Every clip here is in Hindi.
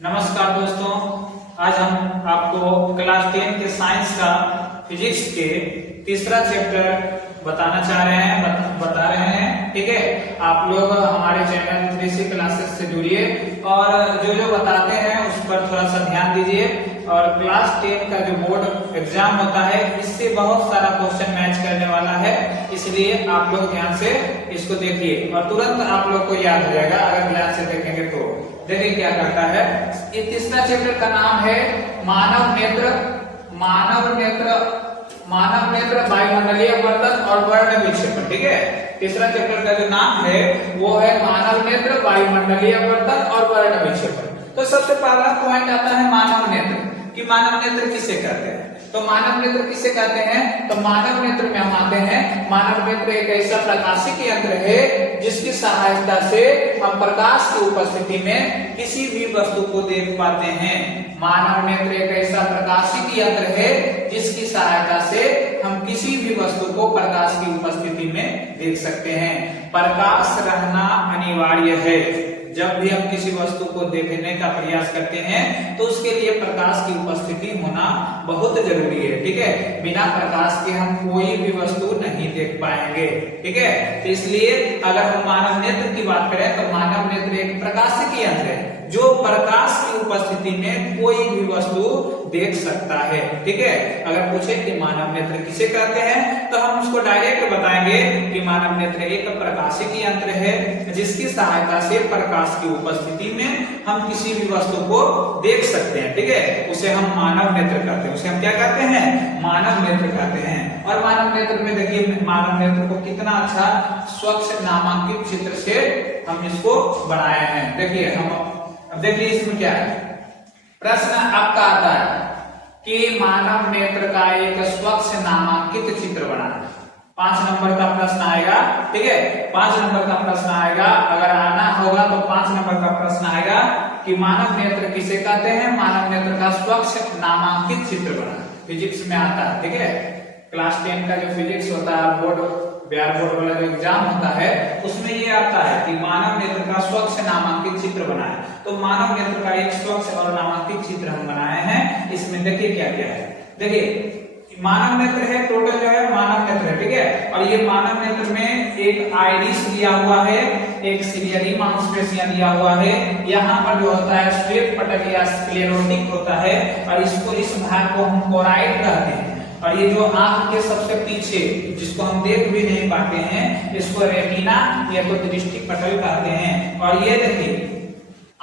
नमस्कार दोस्तों, आज हम आपको क्लास 10 के साइंस का फिजिक्स के तीसरा चैप्टर बताना चाह रहे हैं, बता रहे हैं। ठीक है, आप लोग हमारे चैनल 3C क्लासेस से जुड़िए और जो जो बताते हैं उस पर थोड़ा सा ध्यान दीजिए। और क्लास 10 का जो बोर्ड एग्जाम होता है इससे बहुत सारा क्वेश्चन मैच करने वाला है, इसलिए आप लोग ध्यान से इसको देखिए और तुरंत आप लोग को याद हो जाएगा अगर ध्यान से देखेंगे तो। देखिए क्या करता है, ये तीसरा चैप्टर का नाम है मानव नेत्र वायुमंडलीय वर्तन और वर्ण विक्षेपण। ठीक है, तीसरा चैप्टर का जो नाम है वो है मानव नेत्र वायुमंडलीय वर्तन और वर्ण विक्षेपण। तो सबसे पहला पॉइंट आता है मानव नेत्र, कि मानव नेत्र किसे कहते हैं। तो मानव नेत्र किसे कहते हैं, तो मानव नेत्र में हम आते हैं, मानव नेत्र एक ऐसा प्रकाशिक यंत्र है जिसकी सहायता से हम प्रकाश की उपस्थिति में किसी भी वस्तु को देख पाते हैं। मानव नेत्र एक ऐसा प्रकाशिक यंत्र है जिसकी सहायता से हम किसी भी वस्तु को प्रकाश की उपस्थिति में देख सकते हैं। प्रकाश रहना अनिवार्य है। जब भी हम किसी वस्तु को देखने का प्रयास करते हैं तो उसके लिए प्रकाश की उपस्थिति होना बहुत जरूरी है। ठीक है, बिना प्रकाश के हम कोई भी वस्तु नहीं देख पाएंगे। ठीक है, तो इसलिए अगर हम मानव नेत्र की बात करें तो मानव नेत्र एक प्रकाशिक यंत्र है जो प्रकाश की उपस्थिति में कोई भी वस्तु देख सकता है। ठीक है, अगर पूछे कि मानव नेत्र किसे कहते हैं तो हम उसको डायरेक्ट बताएंगे कि मानव नेत्र एक प्रकाशिक यंत्र है जिसकी सहायता से प्रकाश की उपस्थिति में हम किसी भी वस्तु को देख सकते हैं। ठीक है, उसे हम मानव नेत्र कहते हैं। उसे हम क्या कहते हैं, मानव नेत्र कहते हैं। और मानव नेत्र में देखिए, मानव नेत्र को कितना अच्छा स्वच्छ नामांकित चित्र से हम इसको बनाए हैं। देखिए हम अब देखिए इसमें क्या है, प्रश्न आपका आता है कि मानव नेत्र का एक स्वच्छ नामांकित चित्र बनाना। 5 नंबर का प्रश्न आएगा। ठीक है, 5 नंबर का प्रश्न आएगा। अगर आना होगा तो 5 नंबर का प्रश्न आएगा कि मानव नेत्र किसे कहते हैं, मानव नेत्र का स्वच्छ नामांकित चित्र बनाना। फिजिक्स में आता है। ठीक है, क्लास 10 का जो फिजिक्स होता है बोर्ड वाला जो एग्जाम होता है उसमें ये आता है कि मानव नेत्र का स्वच्छ नामांकित चित्र बनाए। तो मानव नेत्र का एक स्वच्छ और नामांकित चित्र हम बनाए हैं। इसमें देखिए क्या क्या है। देखिए मानव नेत्र है, टोटल जो है मानव नेत्र है। ठीक है, और ये मानव नेत्र में एक आइरिस दिया हुआ है, एक सिलियरी मांसपेशियां दिया हुआ है। यहाँ पर जो होता है श्वेत पटल या स्क्लेरोटिक होता है और इसको इस भाग को हम कोराइड कहते हैं। और ये जो आंख के सबसे पीछे जिसको हम देख भी नहीं पाते हैं इसको रेटिना या तो दृष्टि पटल कहते हैं। और ये देखिए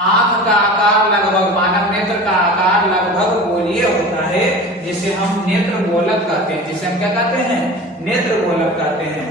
आंख का आकार लगभग, मानव नेत्र का आकार लगभग गोलीय होता है जिसे हम नेत्र गोलक कहते हैं। जिसे हम क्या कहते हैं, नेत्र गोलक कहते हैं।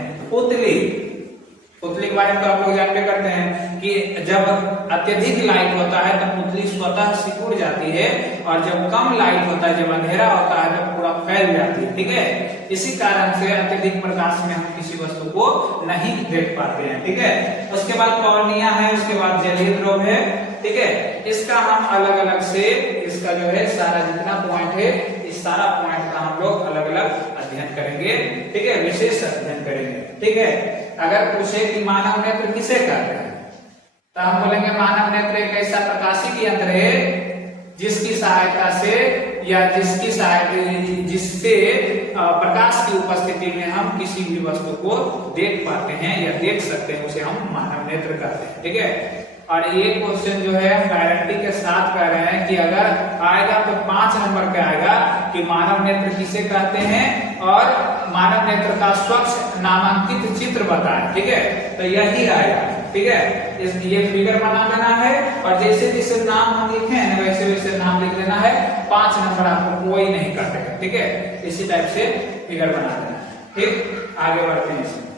पुतली के बारे में तो आप लोग जानते करते हैं कि जब अत्यधिक लाइट होता है तो पुतली स्वतः सिकुड़ जाती है और जब कम लाइट होता है, जब अंधेरा होता है तो पूरा फैल जाती है। ठीक है, इसी कारण से अत्यधिक प्रकाश में हम किसी वस्तु को नहीं देख पाते हैं। ठीक है, उसके बाद कॉर्निया है, उसके बाद जलीय ध्रुव है। ठीक है, इसका हम अलग अलग से इसका जो है सारा जितना पॉइंट है इस सारा पॉइंट का हम लोग अलग अलग अध्ययन करेंगे। ठीक है, विशेष अध्ययन करेंगे। ठीक है, अगर पूछे कि मानव नेत्र किसे कहते हैं तो हम बोलेंगे मानव नेत्र एक ऐसा प्रकाशिक यंत्र है जिसकी सहायता से या जिससे प्रकाश की उपस्थिति में हम किसी भी वस्तु को देख पाते हैं या देख सकते हैं, उसे हम मानव नेत्र कहते हैं। ठीक है, और ये क्वेश्चन जो है गारंटी के साथ कह रहे हैं कि अगर आएगा तो 5 नंबर का आएगा कि मानव नेत्र किसे कहते हैं और मानव नेत्र का स्वच्छ नामांकित चित्र बताएं। ठीक है, तो यही आएगा। ठीक है, ये फिगर बना देना है और जैसे जैसे नाम हम लिखे हैं वैसे वैसे नाम लिख देना है। 5 नंबर आपको कोई नहीं काटेगा। ठीक है, इसी टाइप से फिगर बना देना। ठीक, आगे बढ़ते हैं इसमें।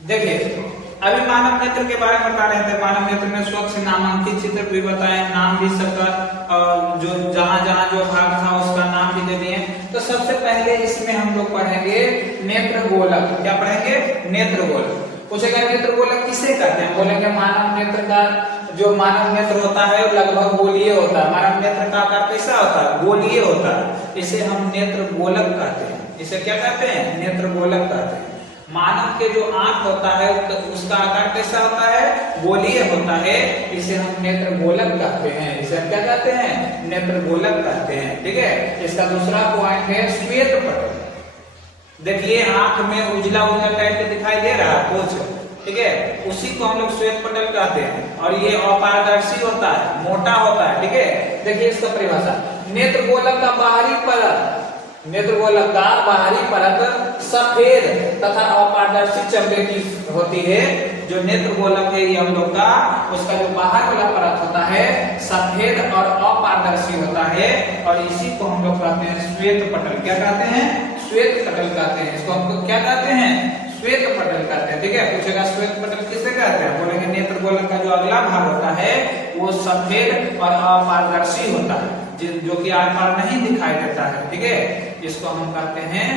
देखिए अभी मानव नेत्र के बारे में बता रहे थे। मानव नेत्र में स्वच्छ नामांकित चित्र भी बताए, नाम भी सबका जो जहां जहां जो भाग था उसका नाम भी दे दिए। तो सबसे पहले इसमें हम लोग पढ़ेंगे नेत्र गोलक। क्या पढ़ेंगे, नेत्र गोलक। पूछेगा नेत्र गोलक किसे कहते हैं, बोलेंगे मानव नेत्र का जो मानव नेत्र होता है लगभग गोलीय होता है। मानव नेत्र का आकार कैसा होता है, गोलीय होता है। इसे हम नेत्र गोलक कहते हैं। इसे क्या कहते हैं? नेत्रगोलक कहते हैं। मानव के जो आंख होता है तो उसका आकार कैसा होता है? गोलीय होता है, इसे हम नेत्रगोलक कहते हैं। इसे हम क्या कहते हैं? नेत्रगोलक कहते हैं। ठीक है, इसका दूसरा पॉइंट है श्वेत पटल। देखिए आंख में उजला उजला टाइप का दिखाई दे रहा है कुछ, ठीक है, उसी को हम लोग श्वेत पटल कहते हैं। और ये अपारदर्शी होता है, मोटा होता है। ठीक है, देखिए इसका परिभाषा, नेत्रगोलक का बाहरी परत, नेत्रगोलक का बाहरी परत सफेद तथा अपारदर्शी चमड़े की होती है। जो नेत्रगोलक है ये हम लोग का, उसका जो बाहर वाला परत होता है सफेद और अपारदर्शी होता है, और इसी को हम लोग कहते हैं श्वेत पटल। क्या कहते हैं? श्वेत पटल कहते हैं। इसको हम लोग क्या कहते हैं? श्वेत पटल कहते हैं। ठीक है, पूछेगा श्वेत पटल किसे कहते हैं? बोलेंगे नेत्रगोलक का जो अगला भाग होता है वो सफेद और अपारदर्शी होता है, जो कि आर पार नहीं दिखाई देता है। ठीक है, इसको हम कहते हैं,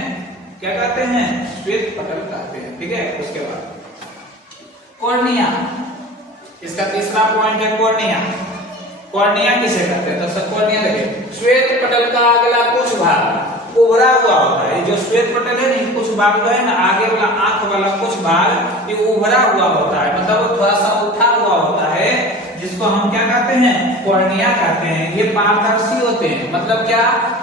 क्या कहते हैं? श्वेत पटल कहते हैं। ठीक है, उसके बाद कॉर्निया, इसका तीसरा पॉइंट है कॉर्निया। कॉर्निया किसे कहते हैं? तो कॉर्निया देखिए, श्वेत पटल का अगला कुछ भाग उभरा हुआ होता है। जो श्वेत पटल है ना, कुछ भाग जो है ना, आगे वाला आंख वाला कुछ भाग ये उभरा हुआ होता है, मतलब थोड़ा सा उठा हुआ होता है, जिसको हम क्या कहते हैं? कॉर्निया कहते हैं। ये पारदर्शी होते हैं, मतलब क्या,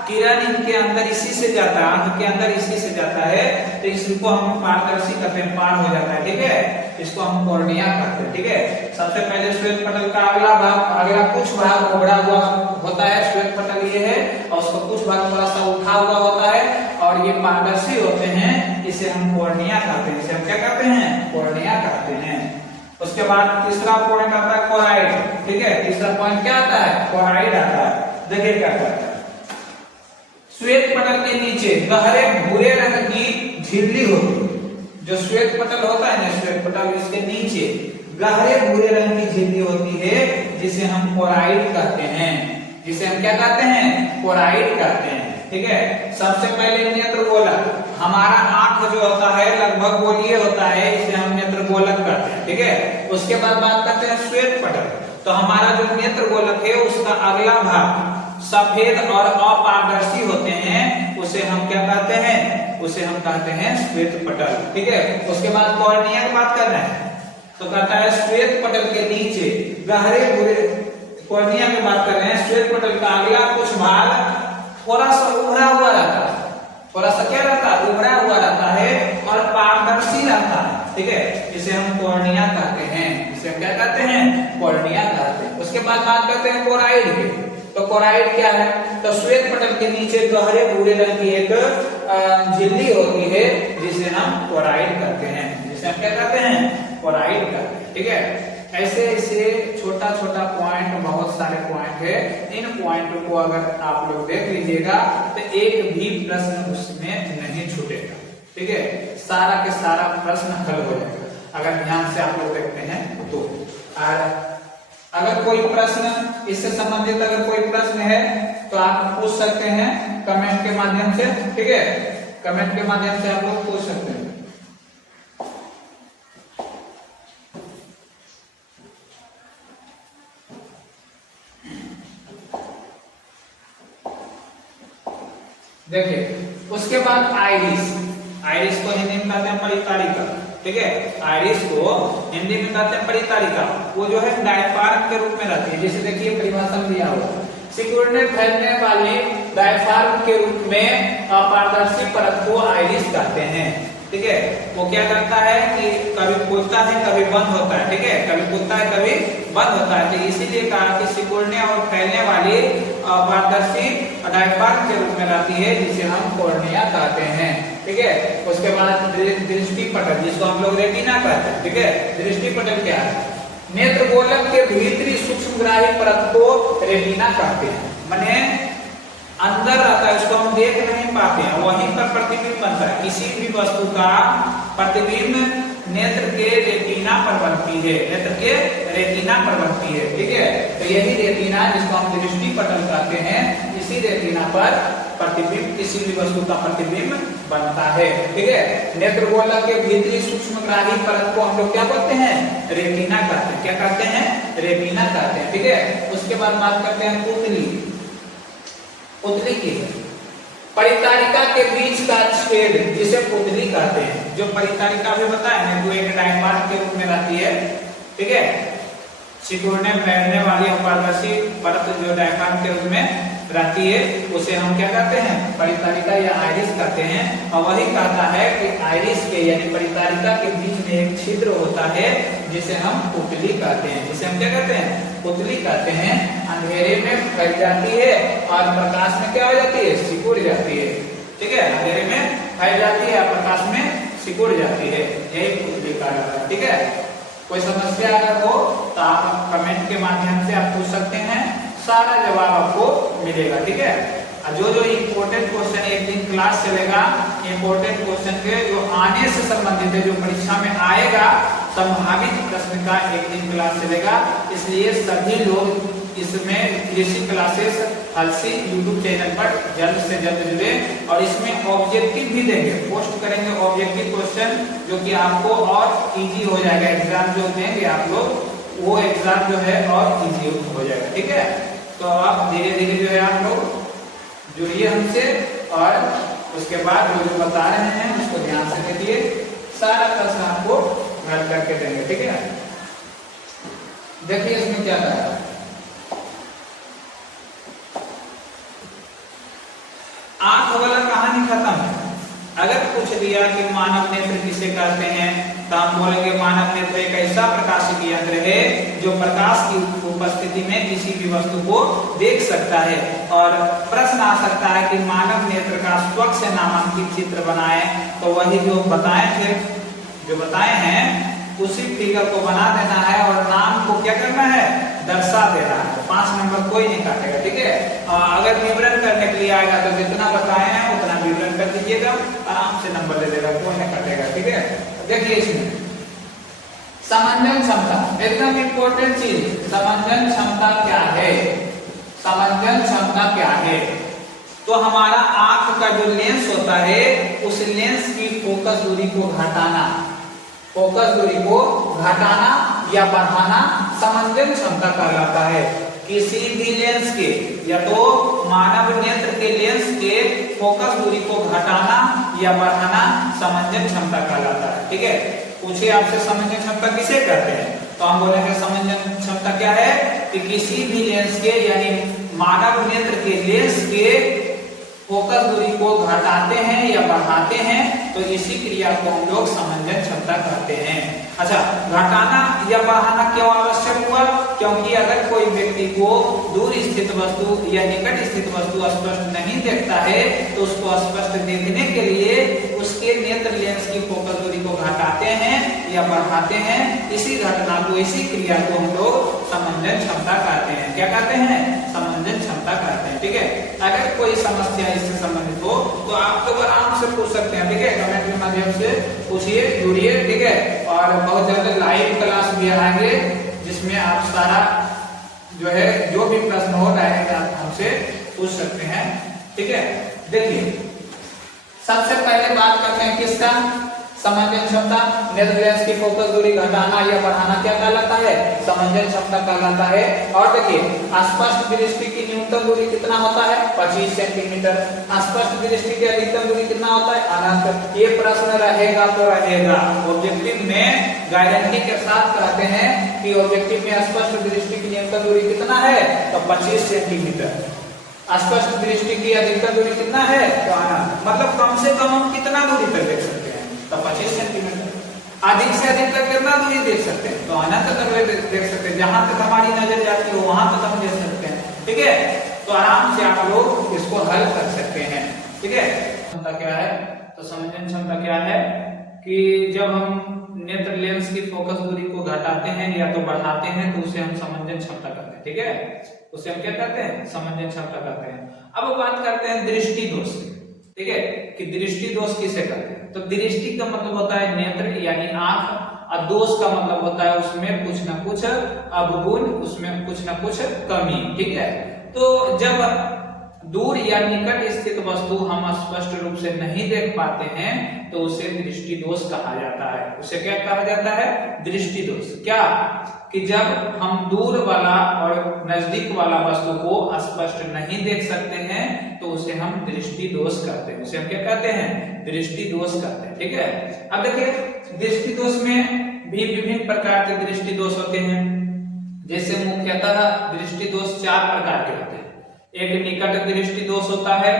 किरण इनके अंदर इसी से जाता है, आंख के अंदर इसी से जाता है, तो इसको हम पारदर्शी कहते हैं, पार हो जाता है। ठीक है, इसको हम कॉर्निया कहते हैं। ठीक है, सबसे पहले श्वेत पटल का अगला भाग, अगला कुछ भाग उभरा हुआ होता है, श्वेत पटल ये है, और उसका कुछ भाग थोड़ा सा उठा हुआ होता है, और ये पारदर्शी होते हैं, इसे हम कॉर्निया कहते हैं। इसे हम क्या कहते हैं? कॉर्निया कहते हैं। उसके बाद तीसरा पॉइंट आता है कोराइड। ठीक है, तीसरा पॉइंट क्या आता है? कोराइड आता है। देखिए क्या करता है, श्वेत पटल के नीचे गहरे भूरे रंग की झिल्ली होती है। जो श्वेत पटल होता है ना, श्वेत पटल, इसके नीचे गहरे भूरे रंग की झिल्ली होती है, जिसे हम कोराइड कहते हैं। जिसे हम क्या कहते हैं? कोराइड कहते हैं। ठीक है, सबसे पहले नेत्रगोलक, हमारा आंख जो होता है लगभग गोलीय होता है, इसे हम नेत्रगोलक कहते हैं। ठीक है, उसके बाद बात करते हैं श्वेत पटल। तो हमारा जो नेत्रगोलक है उसका अगला भाग सफेद और अपारदर्शी होते हैं, उसे हम क्या कहते हैं? उसे हम कहते हैं श्वेत पटल। ठीक है, उसके बाद कॉर्निया की बात कर रहे हैं, तो कहता है श्वेत पटल के नीचे गहरे भूरे, कॉर्निया की बात कर रहे हैं, श्वेत पटल का अगला कुछ भाग थोड़ा सा उभरा हुआ रहता है, थोड़ा सा क्या रहता है? उभरा हुआ रहता है और पारदर्शी रहता है। ठीक है, इसे हम कॉर्निया कहते हैं। इसे हम क्या कहते हैं? कॉर्निया कहते हैं। उसके बाद बात करते हैं कोराइड की। तो कोराइड क्या है? तो श्वेत पटल के नीचे गहरे भूरे रंग की एक झिल्ली होती है, जिसे हम कोराइड कहते हैं। जिसे हम क्या कहते हैं? कोराइड कहते हैं। ठीक है, ऐसे ऐसे छोटा छोटा पॉइंट, बहुत सारे पॉइंट है। इन पॉइंट को अगर आप लोग देख लीजिएगा तो एक भी प्रश्न उसमें नहीं छूटेगा। ठीक है, सारा के सारा प्रश्न हल हो जाएगा अगर ध्यान से आप लोग देखते हैं तो। और अगर कोई प्रश्न इससे संबंधित अगर कोई प्रश्न है तो आप पूछ सकते हैं कमेंट के माध्यम से। ठीक है, कमेंट के माध्यम से आप लोग पूछ सकते हैं। देखिए, उसके बाद आइरिस, आइरिस को हिंदी में कहते हैं परितारिका। ठीक है, आइरिस को हिंदी में कहते हैं परितारिका। वो जो है डायफ्राम के रूप में रहती है। जैसे देखिए परिभाषा में दिया हुआ, सिकुड़ने फैलने वाले डायफ्राम के रूप में अपारदर्शी परत को आइरिस कहते हैं। ठीक है, वो क्या करता है कि कभी खुलता है कभी बंद होता है। ठीक है, कभी खुलता है कभी बंद होता है, तो इसीलिए कहा कि सिकुड़ने और फैलने वाली अपारदर्शी डायफ्राम के रूप में रहती है, जिसे हम कॉर्निया कहते हैं। ठीक है, उसके बाद दृष्टि पटल, जिसको हम लोग रेटिना कहते हैं। ठीक है, दृष्टि पटल क्या है? नेत्रगोलक के भीतरी सूक्ष्मग्राही परत को रेटिना कहते हैं। माने अंदर रहता है, उसको हम देख नहीं पाते हैं, वहीं पर प्रतिबिंब बनता है। किसी भी वस्तु का प्रतिबिंब नेत्र के रेटिना पर बनती है, नेत्र के रेटिना पर बनती है। ठीक है, तो यही रेटिना जिसको हम दृष्टि पटल कहते हैं, इसी रेटिना पर प्रतिबिंब, किसी भी वस्तु का प्रतिबिंब बनता है। ठीक है, नेत्रगोलक के भीतरी सूक्ष्मग्राही परत को हम लोग क्या कहते हैं? रेटिना कहते हैं। क्या कहते हैं? रेटिना कहते हैं। ठीक है, उसके बाद बात करते हैं पुतली। पुतली की परितारिका के बीच का छेद जिसे पुतली कहते हैं। जो परितारिका भी बताया ना, जो एक डायमार्क के रूप में रहती है, ठीक है, सिकुड़ने बैठने वाली अपारदर्शी परत जो डायमार्क के रूप में रहती है, उसे हम क्या कहते हैं, परितारिका या आइरिस कहते हैं। और वही कहता है कि आइरिस के यानी परितारिका के बीच में एक छिद्र होता है जिसे हम पुतली कहते हैं, जिसे हम क्या कहते हैं, पुतली कहते हैं। अंधेरे में फैल जाती है और प्रकाश में क्या हो जाती है, सिकुड़ जाती है, ठीक है, अंधेरे में फैल जाती है और प्रकाश में सिकुड़ जाती है, यही पुतली कहा जाता है, ठीक है। कोई समस्या अगर हो तो आप कमेंट के माध्यम से आप पूछ सकते हैं, सारा जवाब आपको मिलेगा, ठीक है। और जो इम्पोर्टेंट क्वेश्चन एक दिन क्लास चलेगा, इम्पोर्टेंट क्वेश्चन के जो आने से संबंधित है, जो परीक्षा में आएगा, संभावित प्रश्न का एक दिन क्लास चलेगा। इसलिए सभी लोग इसमें कृषि क्लासेस हलसी यूट्यूब चैनल पर जल्द से जल्द जुड़े और इसमें ऑब्जेक्टिव भी देंगे, पोस्ट करेंगे ऑब्जेक्टिव क्वेश्चन, जो कि आपको और इजी हो जाएगा। एग्जाम जो देंगे आप लोग, वो एग्जाम जो है और इजी हो जाएगा, ठीक है। तो आप धीरे धीरे जो है आप लोग जुड़िए हमसे और उसके बाद जो बता रहे हैं उसको ध्यान से देखिए, सारा प्रश्न आपको हल करके देंगे, ठीक है। देखिए इसमें क्या कहा है, आंख वाला कहानी खत्म है। अगर पूछ दिया कि मानव नेत्र किसे कहते हैं, तो हम बोलेंगे मानव नेत्र एक ऐसा प्रकाशिक यंत्र है जो प्रकाश की उपस्थिति में किसी भी वस्तु को देख सकता है। और प्रश्न आ सकता है कि मानव नेत्र का स्वच्छ से नामांकित चित्र बनाए, तो वही जो बताए थे, जो बताए हैं उसी फिगर को बना देना है और नाम को क्या करना है, दर्शा देना है। 5 नंबर कोई नहीं काटेगा, ठीक है। अगर विवरण करने के लिए आएगा तो जितना बताए हैं उतना विवरण कर दीजिएगा, आराम से नंबर दे देगा, कोई नहीं काटेगा, ठीक है। देखिए इसमें समंजन क्षमता एकदम इंपॉर्टेंट चीज, समंजन क्षमता क्या है, समंजन क्षमता क्या है। तो हमारा आंख का जो लेंस होता है, उस लेंस की फोकस दूरी को घटाना, फोकस दूरी को घटाना या बढ़ाना समंजन क्षमता कहलाता है। किसी भी लेंस के या तो मानव नेत्र के लेंस के फोकस दूरी को घटाना या बढ़ाना समंजन क्षमता कहलाता है, ठीक है। पूछिए आपसे समंजन क्षमता किसे कहते हैं, तो हम बोलेंगे समंजन क्षमता क्या है कि किसी भी लेंस के यानी मानव नेत्र के लेंस के फोकस दूरी को घटाते हैं या बढ़ाते हैं, तो इसी क्रिया को हम लोग समंजन क्षमता कहते हैं। अच्छा, घटाना या बढ़ाना क्यों आवश्यक हुआ, क्योंकि अगर कोई व्यक्ति को दूर स्थित वस्तु या निकट स्थित वस्तु स्पष्ट नहीं देखता है, तो उसको स्पष्ट देखने के लिए उसके नेत्र लेंस की फोकस दूरी को घटाते हैं या बढ़ाते हैं। इसी घटना को, इसी क्रिया को हम लोग समंजन क्षमता कहते हैं। क्या कहते हैं, समंजन क्षमता कहते हैं, ठीक है। अगर कोई समस्या इससे संबंधित हो तो आप तो आराम से पूछ सकते हैं, ठीक है, कमेंट के माध्यम से पूछिए, जुड़िए, ठीक है। और बहुत जल्द लाइव क्लास भी आएंगे जिसमें आप सारा जो है जो भी प्रश्न हो डायरेक्ट आप हमसे पूछ सकते हैं, ठीक है। देखिए सबसे पहले बात करते हैं किसका, समंजन क्षमता। नेत्र लेंस की फोकस दूरी घटाना या बढ़ाना क्या कहलाता है, समंजन क्षमता कहलाता है। और देखिए स्पष्ट दृष्टि की न्यूनतम दूरी कितना होता है, 25 सेंटीमीटर। स्पष्ट दृष्टि की अधिकतम दूरी कितना होता है, अनंत। ये प्रश्न रहेगा तो रहेगा, ऑब्जेक्टिव में गारंटी के साथ कहते हैं कि ऑब्जेक्टिव में स्पष्ट दृष्टि की न्यूनतम दूरी कितना है, तो 25 सेंटीमीटर। स्पष्ट दृष्टि की अधिकतम दूरी कितना है, तो अनंत। मतलब कम से कम हम कितना दूरी तक देख सकते हैं, तो 25 सेंटीमीटर। अधिक से अधिक तक कितना दूरी देख सकते हैं, तो अनंत तक देख सकते हैं। जहां तक हमारी नजर जाती है वहां तक हम देख सकते हैं, ठीक है। तो आराम से आप लोग इसको हल कर सकते हैं, ठीक है। क्षमता क्या है, तो समंजन क्षमता क्या है कि जब हम नेत्र लेंस की फोकस दूरी को घटाते हैं या तो बढ़ाते हैं, तो उसे हम समंजन क्षमता कहते हैं, ठीक है। उसे हम क्या कहते हैं, समंजन क्षमता कहते हैं। अब बात करते हैं दृष्टि दोष की, ठीक है, कि दृष्टि दोष किसे कहते हैं। तो दृष्टि का मतलब होता है नेत्र यानी आंख, और दोष का मतलब होता है उसमें कुछ ना कुछ अवगुण, उसमें कुछ ना कुछ कमी, ठीक है। तो जब दूर या निकट स्थित वस्तु हम स्पष्ट रूप से नहीं देख पाते हैं, तो उसे दृष्टि दोष कहा जाता है। उसे क्या कहा जाता है, दृष्टि दोष। क्या कि जब हम दूर वाला और नजदीक वाला वस्तु को स्पष्ट नहीं देख सकते हैं, तो उसे हम दृष्टि दोष कहते हैं। उसे हम क्या कहते हैं? दृष्टि दोष कहते हैं। ठीक है, अब देखिए दृष्टि दोष में भी विभिन्न प्रकार के दृष्टि दोष होते हैं। जैसे मुख्यतः दृष्टि दोष 4 प्रकार के होते हैं। एक निकट दृष्टि दोष होता है,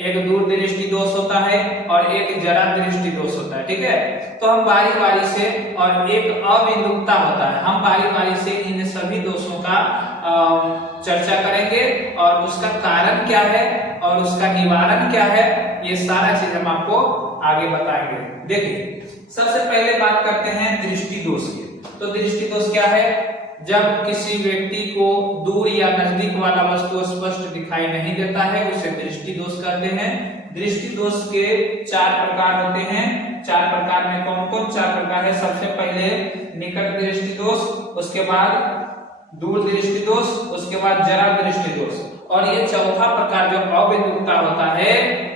एक दूर दृष्टि दोष होता है और एक जरा दृष्टि दोष होता है। ठीक है, तो हम बारी बारी से, और एक अविंदुकता होता है, हम बारी बारी से इन सभी दोषों का चर्चा करेंगे और उसका कारण क्या है और उसका निवारण क्या है, ये सारा चीज हम आपको आगे बताएंगे। देखिए सबसे पहले बात करते हैं दृष्टि दोष की। तो दृष्टि दोष क्या है? जब किसी व्यक्ति को दूर या नजदीक वाला वस्तु स्पष्ट दिखाई नहीं देता है उसे दृष्टि दोष कहते हैं। दृष्टि दोष के 4 प्रकार होते हैं। 4 प्रकार में कौन कौन 4 प्रकार है? सबसे पहले निकट दृष्टि दोष, उसके बाद दूर दृष्टि दोष, उसके बाद जरा दृष्टि दोष, और ये चौथा प्रकार जो अविंदुकता होता है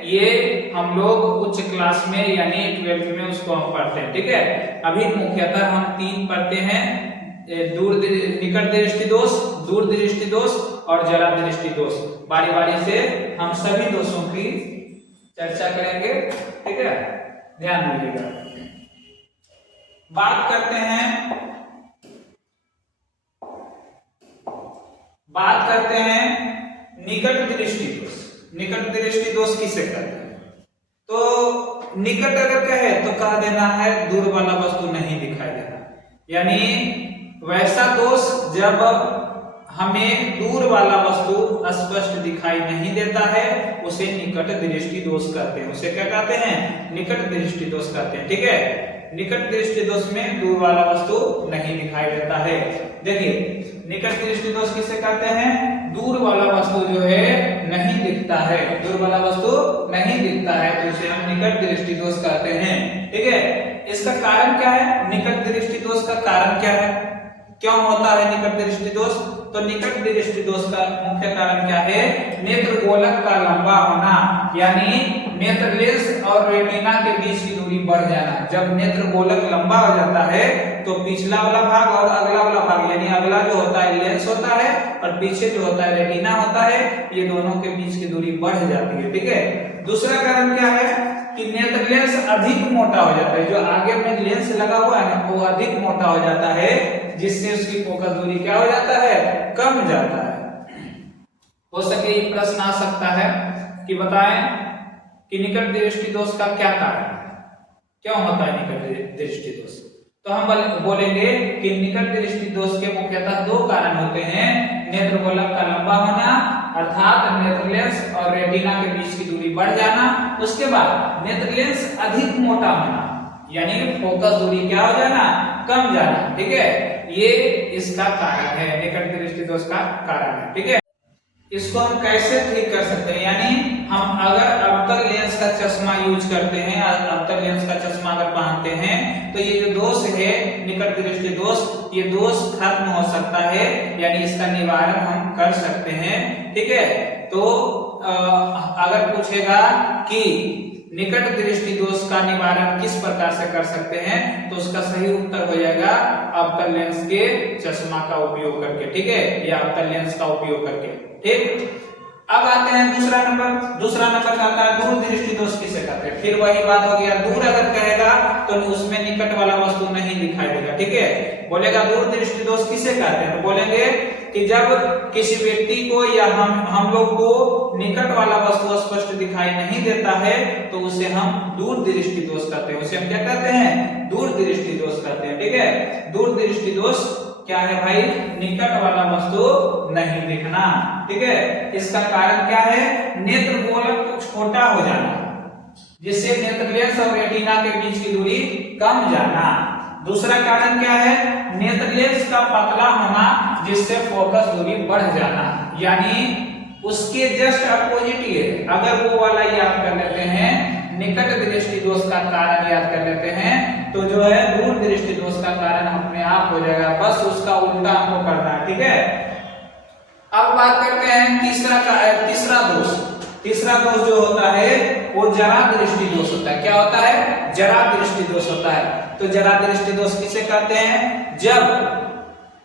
ये हम लोग उच्च क्लास में यानी 12th में उसको हम पढ़ते हैं। ठीक है, अभी मुख्यतः हम 3 पढ़ते हैं, निकट दृष्टि दोष, दूर दृष्टि दोष और जरा दृष्टि दोष। बारी बारी से हम सभी दोषों की चर्चा करेंगे। ठीक है, ध्यान दीजिएगा। बात करते हैं निकट दृष्टि दोष। निकट दृष्टि दोष किसे कहते हैं? तो निकट अगर कहे तो कह देना है दूर वाला वस्तु नहीं दिखाई देना, यानी वैसा दोष जब हमें दूर वाला वस्तु स्पष्ट दिखाई नहीं देता है उसे निकट दृष्टि दोष कहते हैं। उसे क्या कहते हैं? निकट दृष्टि दोष कहते हैं। ठीक है, निकट दृष्टि दोष में दूर वाला वस्तु नहीं दिखाई देता है। देखिए निकट दृष्टि दोष किसे कहते हैं? दूर वाला वस्तु जो है नहीं दिखता है, दूर वाला वस्तु नहीं दिखता है तो उसे हम निकट दृष्टि दोष कहते हैं। ठीक है, इसका कारण क्या है? निकट दृष्टि दोष का कारण क्या है? क्यों होता है निकट दृष्टि दोष? तो निकट दृष्टि दोष का मुख्य कारण क्या है? नेत्र गोलक का लंबा होना, यानी नेत्र लेंस और रेटिना के बीच की दूरी बढ़ जाना। जब नेत्र गोलक लंबा हो जाता है तो पिछला वाला भाग और अगला वाला भाग, यानी अगला जो होता है लेंस होता है और पीछे जो होता है रेटिना होता है, ये दोनों के बीच की दूरी बढ़ जाती है। ठीक है, दूसरा कारण क्या है कि नेत्र लेंस अधिक मोटा हो जाता है। जो आगे में लेंस लगा हुआ है ना वो अधिक मोटा हो जाता है, जिससे उसकी फोकस दूरी क्या हो जाता है? कम जाता है। हो सके ये प्रश्न आ सकता है कि बताएं कि निकट दृष्टि दोष का क्या कारण है, क्यों होता है निकट दृष्टि दोष? तो हम बोलेंगे कि निकट दृष्टि दोष के मुख्यतः 2 कारण होते हैं। नेत्र गोलक का लंबा होना अर्थात नेत्र लेंस और रेटिना के बीच की दूरी बढ़ जाना, उसके बाद नेत्र लेंस अधिक मोटा होना, यानी फोकस दूरी क्या हो जाना? कम जाना। ठीक है, ये इसका कारण है, निकट दृष्टि दोष का कारण है। ठीक है, इसको हम कैसे ठीक कर सकते हैं? यानी हम अगर अवतल लेंस का चश्मा यूज करते हैं, अवतल लेंस का चश्मा अगर पहनते हैं तो ये जो दोष है निकट दृष्टि दोष, ये दोष खत्म हो सकता है, यानी इसका निवारण हम कर सकते हैं। ठीक है, तो अगर पूछेगा कि निकट दृष्टि दोष का निवारण किस प्रकार से कर सकते हैं तो उसका सही उत्तर हो जाएगा अवतल लेंस के चश्मा का उपयोग करके। ठीक है, या अवतल लेंस का उपयोग करके। ठीक, अब आते हैं दूसरा नंबर आता है दूर दृष्टि दोष किसे कहते हैं? फिर वही बात हो गया, दूर अगर कहेगा तो उसमें निकट वाला वस्तु नहीं दिखाई देगा। ठीक है, बोलेगा दूर दृष्टि दोष किसे कहते हैं? तो बोलेंगे कि जब किसी व्यक्ति को या हम लोग को निकट वाला वस्तु स्पष्ट दिखाई नहीं देता है तो उसे हम दूर दृष्टि दोष कहते हैं। उसे हम क्या कहते हैं? दूर दृष्टि दोष कहते हैं। ठीक है, दूर दृष्टि दोष क्या है भाई? निकट वाला वस्तु नहीं दिखना। ठीक है, इसका कारण क्या है? नेत्र गोलक छोटा हो जाना, जिससे नेत्र लेंस और रेटिना के बीच की दूरी कम जाना। दूसरा कारण क्या है? नेत्र लेंस का पतला होना, जिससे फोकस दूरी बढ़ जाना, यानी उसके जस्ट अपोजिट ये, अगर वो वाला याद कर लेते हैं, निकट दृष्टि दोष का कारण याद कर लेते हैं तो जो है दूर दृष्टि दोष का कारण अपने आप हो जाएगा, बस उसका उल्टा हमको करना है। ठीक है, अब बात करते हैं तीसरा दोष जो होता है वो जरा दृष्टि दोष होता है। क्या होता है? जरा दृष्टि दोष होता है। तो जरा दृष्टि दोष किसे कहते हैं? जब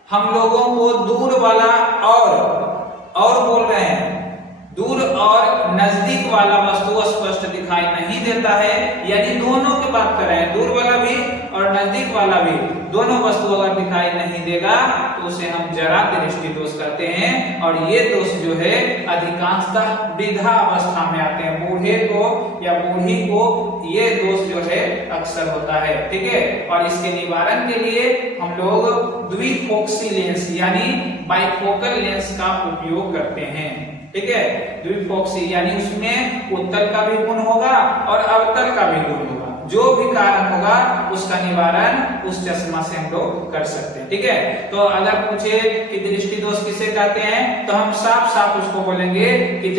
हम लोगों को दूर वाला और बोल रहे हैं, दूर और नजदीक वाला वस्तु स्पष्ट दिखाई नहीं देता है, यानी दोनों की बात कर रहे हैं, दूर वाला भी और नजदीक वाला भी, दोनों वस्तु अगर दिखाई नहीं देगा तो उसे हम जरा दृष्टि दोष कहते हैं। और ये दोष जो है अधिकांशतः वृद्धा अवस्था में आते हैं, बूढ़े को या बूढ़ी को ये दोष जो है अक्सर होता है, ठीक है। और इसके निवारण के लिए हम लोग द्विफोक्सी लेंस यानी बाइफोकल लेंस का उपयोग करते हैं, ठीक है। द्विफोक्सी यानी उसमें उत्तल का भी गुण होगा और अवतल का भी गुण होगा, जो भी कारण होगा उसका निवारण उस चश्मा से हम लोग कर सकते हैं, ठीक है। तो अगर पूछे कि दृष्टि दोष किसे कहते हैं तो हम साफ साफ उसको बोलेंगे कि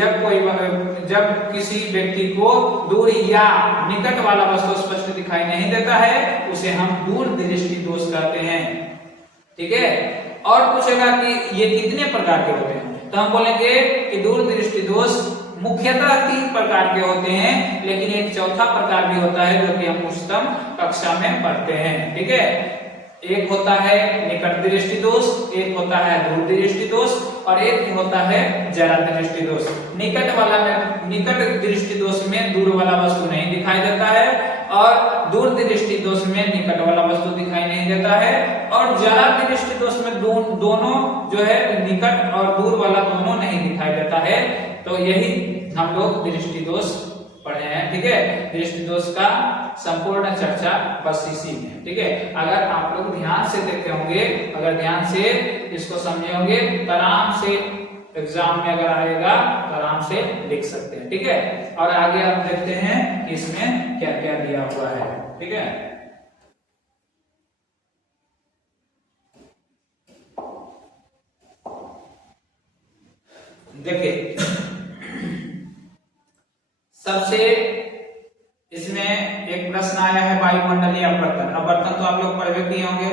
जब किसी व्यक्ति को दूर या निकट वाला वस्तु स्पष्ट दिखाई नहीं देता है उसे हम दूर दृष्टि दोष कहते हैं, ठीक है। और पूछेगा कि ये कितने प्रकार के होते हैं तो हम बोलेंगे कि दूर दृष्टि दोष मुख्यतः 3 प्रकार के होते हैं, लेकिन एक चौथा प्रकार भी होता है जो कि हम उच्चतम कक्षा में पढ़ते हैं, ठीक है। एक होता है निकट दृष्टि दोष, एक होता है दूर दृष्टि दोष और एक होता है जरा दृष्टि दोष। निकट दृष्टि दोष में दूर वाला वस्तु नहीं दिखाई देता है और दूर दृष्टि दोष में निकट वाला वस्तु दिखाई नहीं देता है और जरा दृष्टि दोष में दोनों जो है निकट और दूर वाला दोनों नहीं दिखाई देता है। तो यही हम लोग दृष्टि दोष पढ़े हैं, ठीक है। दृष्टि दोष का संपूर्ण चर्चा बस इसी में, ठीक है। अगर आप लोग ध्यान से देखे होंगे, अगर ध्यान से इसको समझे होंगे तो आराम से एग्जाम में अगर आएगा तो आराम से लिख सकते हैं, ठीक है। और आगे आप देखते हैं कि इसमें क्या क्या दिया हुआ है, ठीक है। देखिए सबसे इसमें एक प्रश्न आया है वायुमंडलीय अपवर्तन। अपवर्तन तो आप लोग पढ़ किए होंगे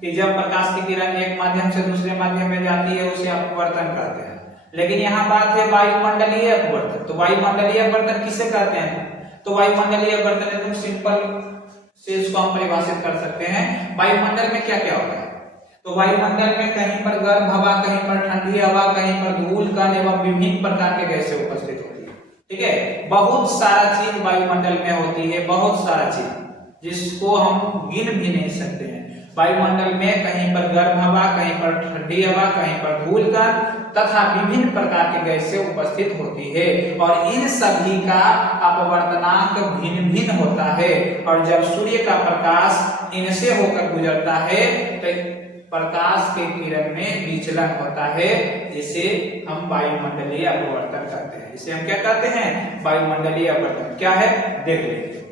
कि जब प्रकाश की किरण एक माध्यम से दूसरे माध्यम में जाती है उसे अपवर्तन कहते हैं। लेकिन यहाँ बात है वायुमंडलीय अपवर्तन। तो वायुमंडलीय अपवर्तन किसे कहते हैं? तो वायुमंडलीय अपवर्तन एकदम सिंपल से इसको हम परिभाषित कर सकते हैं। वायुमंडल में क्या क्या होता है? तो वायुमंडल में कहीं पर गर्म हवा, कहीं पर ठंडी हवा, कहीं पर धूल कण एवं विभिन्न प्रकार के गैसें उपस्थित होती है, ठीक है। बहुत सारा चीज वायुमंडल में होती है, बहुत सारा चीज जिसको हम गिन भी नहीं सकते हैं। वायुमंडल में कहीं पर गर्म हवा, कहीं पर ठंडी हवा, कहीं पर धूल कण तथा विभिन्न प्रकार के गैसें उपस्थित होती है और इन सभी का अपवर्तनांक भिन्न भिन्न होता है। और जब सूर्य का प्रकाश इनसे होकर गुजरता है तो प्रकाश के किरण में विचलन होता है, जिसे हम वायुमंडलीय अपवर्तन कहते हैं। इसे हम क्या कहते हैं? वायुमंडलीय अपवर्तन। क्या है देख लीजिए।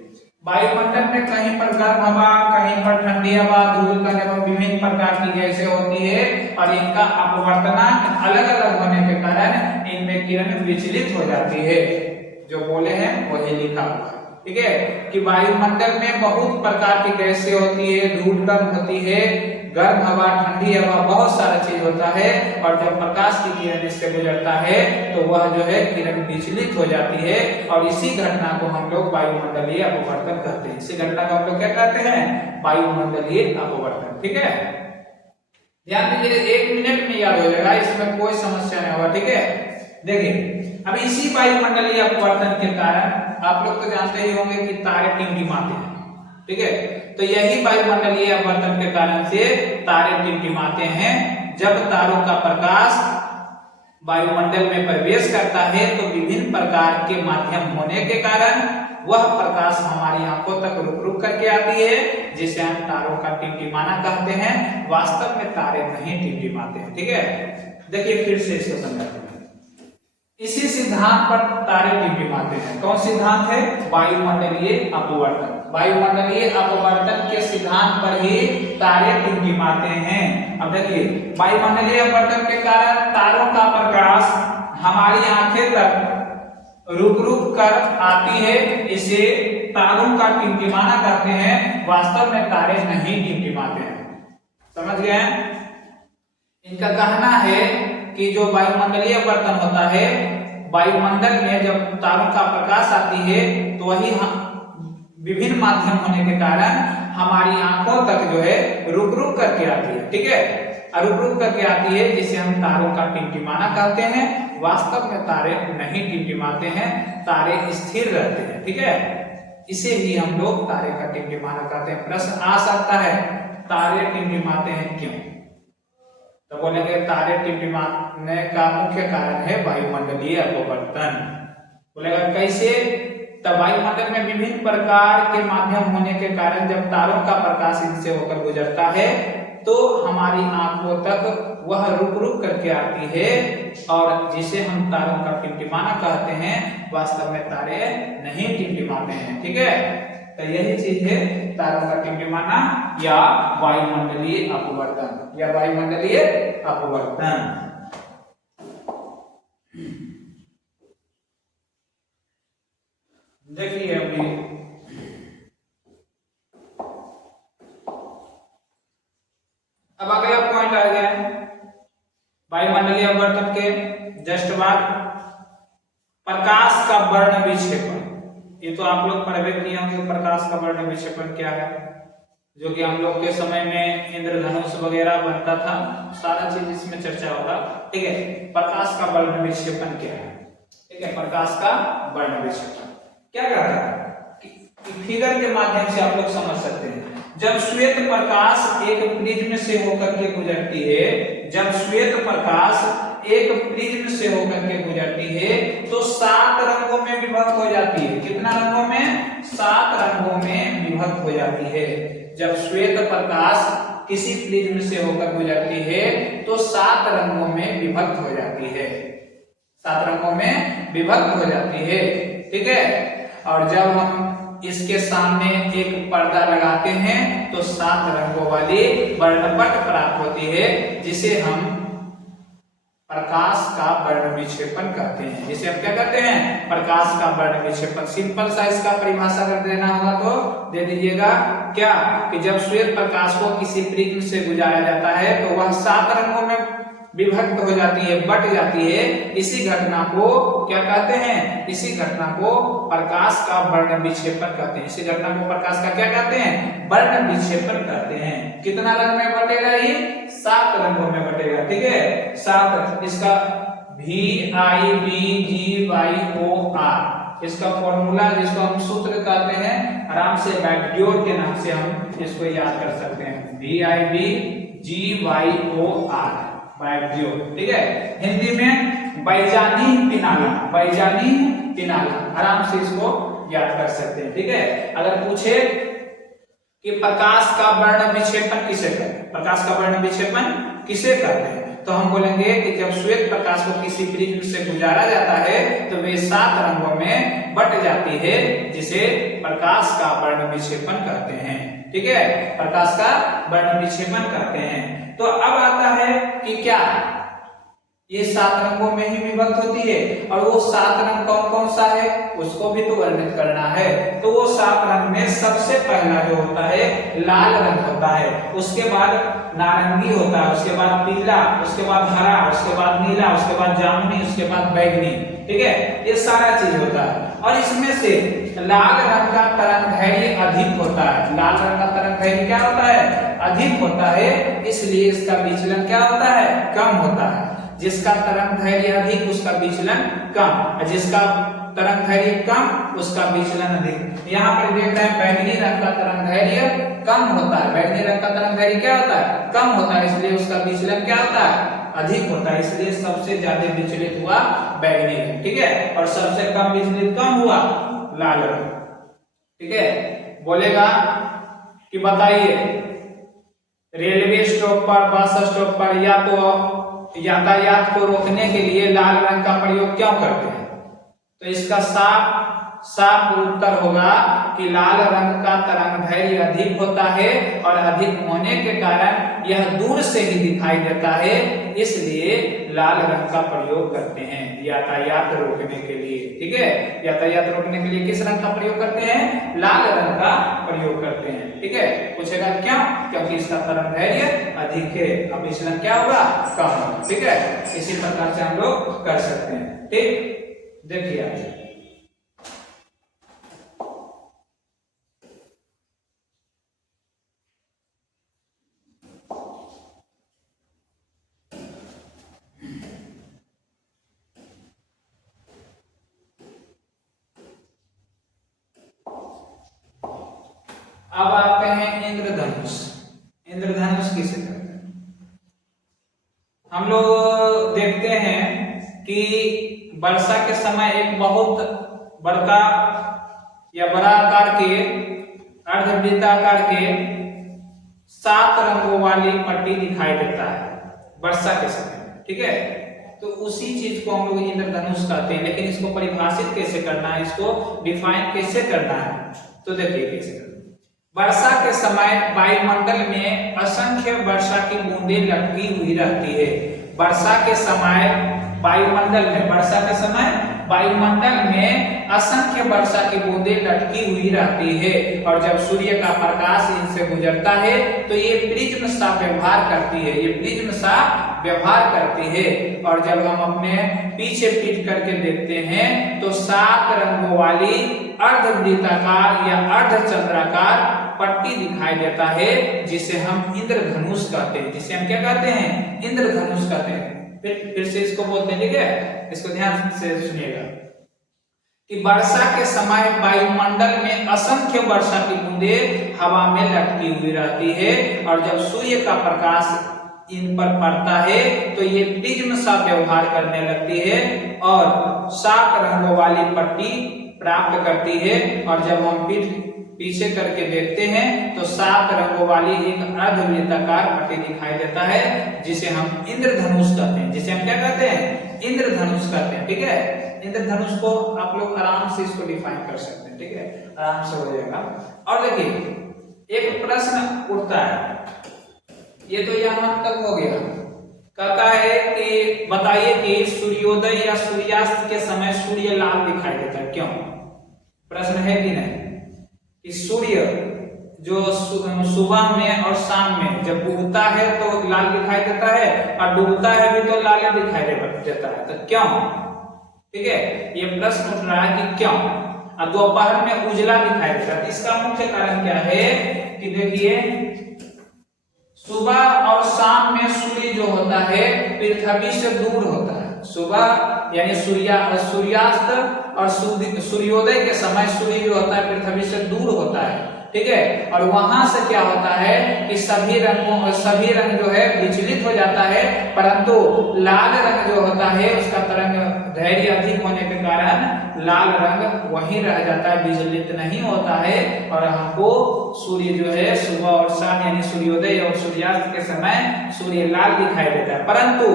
वायुमंडल में कहीं पर गर्म हवा, कहीं पर ठंडी हवा, धूल कण एवं विभिन्न प्रकार की गैसें होती है और इनका अपवर्तनांक अलग अलग होने के कारण इनमें किरण विचलित हो जाती है। जो बोले हैं वही लिखा हुआ है, ठीक है। कि वायुमंडल में बहुत प्रकार की गैसें होती है, धूल कण होती है, गर्म हवा, ठंडी हवा, बहुत सारा चीज होता है और जब प्रकाश की किरण इससे गुजरता है तो वह जो है किरण विचलित हो जाती है और इसी घटना को हम लोग वायुमंडलीय अपवर्तन कहते हैं। इसी घटना को हम लोग क्या कहते हैं? वायुमंडलीय अपवर्तन, ठीक है। ध्यान दीजिए, 1 मिनट में याद हो जाएगा, इसमें कोई समस्या नहीं होगा, ठीक है। देखिए अब इसी वायुमंडलीय अपवर्तन के कारण आप लोग तो जानते ही होंगे कि तारे टिमटिमाते हैं, ठीक है। तो यही वायुमंडलीय अपवर्तन के कारण से तारे टिमटिमाते हैं। जब तारों का प्रकाश वायुमंडल में प्रवेश करता है तो विभिन्न प्रकार के माध्यम होने के कारण वह प्रकाश हमारी आंखों तक रुक रुक करके आती है, जिसे हम तारों का टिमटिमाना कहते हैं। वास्तव में तारे नहीं टिमटिमाते हैं, ठीक है। देखिए फिर से इसको समझाते हैं। इसी सिद्धांत पर तारे टिमटिमाते हैं। कौन सिद्धांत है? वायुमंडलीय अपवर्तन। वायुमंडलीय अपवर्तन के सिद्धांत पर ही तारे टिमटिमाते हैं। अब देखिए वायुमंडलीय अपवर्तन के कारण तारों का प्रकाश हमारी आंखें तक रुक रुक कर आती है, इसे तारों का टिमटिमाना कहते हैं। वास्तव में तारे नहीं टिमटिमाते हैं, समझ गए हैं? इनका कहना है कि जो वायुमंडलीय अपवर्तन होता है, वायुमंडल में जब तारों का प्रकाश आती है तो वही विभिन्न माध्यम होने के कारण हमारी आंखों तक जो है रुक रुक करके आती है, ठीक है। रुक रुक करके आती है, जिसे हम तारों का टिमटिमाना कहते हैं। वास्तव में तारे नहीं टिमटिमाते हैं, तारे स्थिर रहते हैं, ठीक है। इसे ही हम लोग तारे का टिमटिमाना कहते हैं। प्रश्न आ सकता है तारे टिमटिमाते हैं क्यों? तो बोलेंगे तारे टिमटिमाने का मुख्य कारण है वायुमंडलीय अपवर्तन। बोलेगा कैसे? तब वायुमंडल में विभिन्न प्रकार के माध्यम होने के कारण जब तारों का प्रकाश इनसे होकर गुजरता है तो हमारी आंखों तक वह रुक रुक करके आती है, और जिसे हम तारों का टिमटिमाना कहते हैं। वास्तव में तारे नहीं टिमटिमाते हैं, ठीक है। तो यही चीज है तारों का टिमटिमाना या वायुमंडलीय अपवर्तन, या वायुमंडलीय अपवर्तन। देखिए अभी अब अगला पॉइंट आ गया वायुमंडलीय अपवर्तन के जस्ट बाद प्रकाश का वर्ण विक्षेपण। ये तो आप लोग पढ़ किए होंगे प्रकाश का वर्ण विक्षेपण क्या है, जो कि हम लोग के समय में इंद्रधनुष वगैरह बनता था, सारा चीज इसमें चर्चा होगा, ठीक है। प्रकाश का वर्ण विक्षेपण क्या है, ठीक है। प्रकाश का वर्ण विक्षेपण क्या करता है, फिगर के माध्यम से आप लोग समझ सकते हैं। जब श्वेत प्रकाश एक प्रिज्म से होकर के गुजरती है, जब श्वेत प्रकाश एक प्रिज्म से होकर के गुजरती है तो 7 रंगों में विभक्त हो जाती है। कितना रंगों में? 7 रंगों में विभक्त हो जाती है। जब श्वेत प्रकाश किसी प्रिज्म से होकर गुजरती है तो 7 रंगों में विभक्त हो जाती है, 7 रंगों में विभक्त हो जाती है, ठीक है। और जब हम इसके सामने एक पर्दा लगाते हैं तो 7 रंगों वाली वर्णपट प्राप्त होती है, जिसे हम प्रकाश का वर्ण विक्षेपण कहते हैं। जिसे हम क्या कहते हैं? प्रकाश का वर्ण विक्षेपण। सिंपल सा इसका परिभाषा अगर देना होगा तो दे दीजिएगा क्या, कि जब श्वेत प्रकाश को किसी प्रिज्म से गुजारा जाता है तो वह 7 रंगों में विभक्त हो जाती है, बट जाती है। इसी घटना को क्या कहते हैं? इसी घटना को प्रकाश का वर्ण विक्षेपण कहते हैं। इसी घटना को प्रकाश का क्या कहते हैं? वर्ण विक्षेपण कहते हैं। कितना रंग में बटेगा ये? 7 रंगों में बटेगा, ठीक है। 7। इसका VIBGYOR इसका फॉर्मूला, जिसको हम सूत्र कहते हैं, आराम से बैक्टियोर के नाम से हम इसको याद कर सकते हैं। VIBGYOR बैक्टियोर, ठीक है। हिंदी में बैजानी पिनाला, बैजानी पिनाला, आराम से इसको याद कर सकते हैं, ठीक है। अगर पूछे कि प्रकाश का वर्ण विक्षेपण किसे कहते हैं, प्रकाश का वर्ण विक्षेपण किसे कहते हैं, तो हम बोलेंगे कि जब श्वेत प्रकाश को किसी प्रिज्म से गुजारा जाता है तो वे 7 रंगों में बट जाती है, जिसे प्रकाश का वर्ण विक्षेपण कहते हैं, ठीक है। प्रकाश का वर्ण विक्षेपण कहते हैं। तो अब आता है कि क्या ये 7 रंगों में ही विभक्त होती है, और वो 7 रंग कौन कौन सा है उसको भी तो वर्णित करना है। तो वो 7 रंग में सबसे पहला जो होता है लाल रंग होता है, उसके बाद नारंगी होता है, उसके बाद पीला, उसके बाद हरा, उसके बाद नीला, उसके बाद जामुनी, उसके बाद बैंगनी, ठीक है। ये सारा चीज होता है, और इसमें से लाल रंग का तरंगदैर्घ्य अधिक होता है। लाल रंग का तरंगदैर्घ्य क्या होता है? अधिक होता है, इसलिए इसका विचलन क्या होता है? कम होता है। जिसका तरंगदैर्घ्य अधिक उसका विचलन कम, और जिसका तरंगदैर्घ्य कम उसका विचलन अधिक। यहाँ पर देख रहे हैं बैंगनी रंग का तरंगदैर्घ्य कम होता है, बैंगनी रंग का तरंगदैर्घ्य क्या होता है? कम होता है, इसलिए उसका विचलन क्या होता है? अधिक होता है, इसलिए सबसे ज्यादा विचलित हुआ बैंगनी रंग, ठीक है। और सबसे कम विचलित कम हुआ लाल रंग, ठीक है। बोलेगा कि बताइए रेलवे स्टॉप पर, बस स्टॉप पर या तो यातायात को रोकने के लिए लाल रंग का प्रयोग क्यों करते हैं? तो इसका साफ उत्तर होगा कि लाल रंग का तरंगदैर्घ्य अधिक होता है, और अधिक होने के कारण यह दूर से ही दिखाई देता है, इसलिए लाल रंग का प्रयोग करते हैं यातायात रोकने के लिए, ठीक है। यातायात रोकने के लिए किस रंग का प्रयोग करते हैं? लाल रंग का प्रयोग करते हैं, ठीक है। पूछेगा क्यों? क्योंकि इसका तरंगदैर्घ्य अधिक है, अब विचलन क्या होगा? कम होगा, ठीक है। इसी प्रकार से हम लोग कर सकते हैं, ठीक। देखिए अब आते हैं इंद्रधनुष। इंद्रधनुष किसे कहते हैं? हम लोग देखते हैं कि वर्षा के समय एक बहुत बड़का या बड़ा आकार के अर्धवृत्ताकार के 7 रंगों वाली पट्टी दिखाई देता है वर्षा के समय, ठीक है। तो उसी चीज को हम लोग इंद्रधनुष कहते हैं। लेकिन इसको परिभाषित कैसे करना है, इसको डिफाइन कैसे करना है, तो देखिए कैसे करना है। वर्षा के समय वायुमंडल में असंख्य वर्षा की बूंदें लटकी हुई रहती है। वर्षा के समय वायुमंडल में, वर्षा के समय वायुमंडल में असंख्य वर्षा की बूंदें लटकी हुई रहती है और जब सूर्य का प्रकाश इनसे गुजरता है तो ये प्रिज्म सा व्यवहार करती है, ये प्रिज्म सा व्यवहार करती है। और जब हम अपने पीछे पीट करके देखते हैं तो 7 रंगों वाली अर्धवृत्ताकार या अर्धचंद्राकार पट्टी दिखाई देता है जिसे हम इंद्रधनुष कहते हैं। जिसे हम क्या कहते हैं? इंद्रधनुष कहते हैं। फिर से इसको बोलते हैं, ठीक है। इसको ध्यान से सुनिएगा कि वर्षा के समय वायुमंडल में असंख्य वर्षा की बूंदें हवा में लटकी हुई रहती है और जब सूर्य का प्रकाश इन पर पड़ता है तो ये प्रिज्म सा व्यवहार करने लगती है और 7 रंगों वाली पट्टी प्राप्त करती है। और जब हम पीछे करके देखते हैं तो 7 रंगों वाली एक अर्धवृत्ताकार पट्टी दिखाई देता है जिसे हम इंद्रधनुष कहते हैं। जिसे हम क्या कहते हैं? इंद्रधनुष कहते हैं, ठीक है। इंद्रधनुष को आप लोग आराम से इसको डिफाइन कर सकते हैं, ठीक है, आराम से हो जाएगा। और देखिए एक प्रश्न उठता है, ये तो यहां तक हो गया। कहता है कि बताइए कि सूर्योदय या सूर्यास्त के समय सूर्य लाल दिखाई देता है, क्यों? प्रश्न है कि नहीं कि सूर्य जो सुबह में और शाम में जब उगता है तो लाल दिखाई देता है और डूबता है भी तो लाल दिखाई देता है, तो क्यों? ठीक है, ये प्रश्न उठ रहा है कि क्यों। और दोपहर में उजला दिखाई देता है। इसका मुख्य कारण क्या है कि देखिए सुबह और शाम में सूर्य जो होता है पृथ्वी से दूर होता है। सुबह यानी सूर्यास्त और सूर्योदय के समय सूर्य जो होता है पृथ्वी से दूर होता है, ठीक है। और वहां से क्या होता है कि सभी रंग जो है विचलित हो जाता है, परंतु लाल रंग जो होता है उसका तरंग धैर्य अधिक होने के कारण लाल रंग वहीं रह जाता है, विचलित नहीं होता है। और हमको सूर्य जो है सुबह और शाम यानी सूर्योदय और सूर्यास्त के समय सूर्य लाल दिखाई देता है। परंतु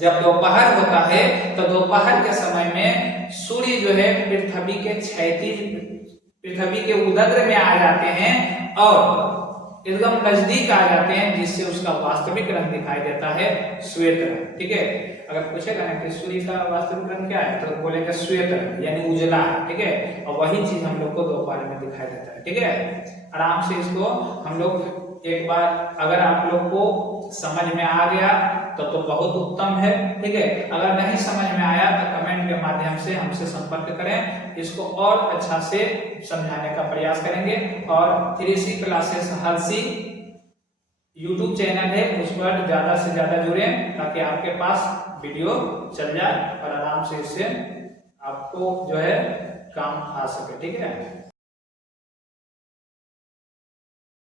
जब दोपहर होता है तो दोपहर के समय में सूर्य जो है पृथ्वी के क्षैतिज, पृथ्वी के उदग्र में आ जाते हैं और एकदम नजदीक आ जाते हैं, जिससे उसका वास्तविक रंग दिखाई देता है श्वेत रंग, ठीक है। अगर पूछेगा ना कि सूर्य का वास्तविक रंग क्या है तो बोलेंगे श्वेत रंग यानी उजला है, ठीक है। और वही चीज हम लोग को दोपहर में दिखाई देता है, ठीक है। आराम से इसको हम लोग एक बार अगर आप लोग को समझ में आ गया तो बहुत उत्तम है, ठीक है। अगर नहीं समझ में आया तो कमेंट के माध्यम से हमसे संपर्क करें, इसको और अच्छा से समझाने का प्रयास करेंगे। और 3C classes Harshi YouTube channel है, उस पर ज्यादा से ज्यादा जुड़ें ताकि आपके पास वीडियो चल जाए और आराम से इससे आपको जो है काम आ सके, ठीक है।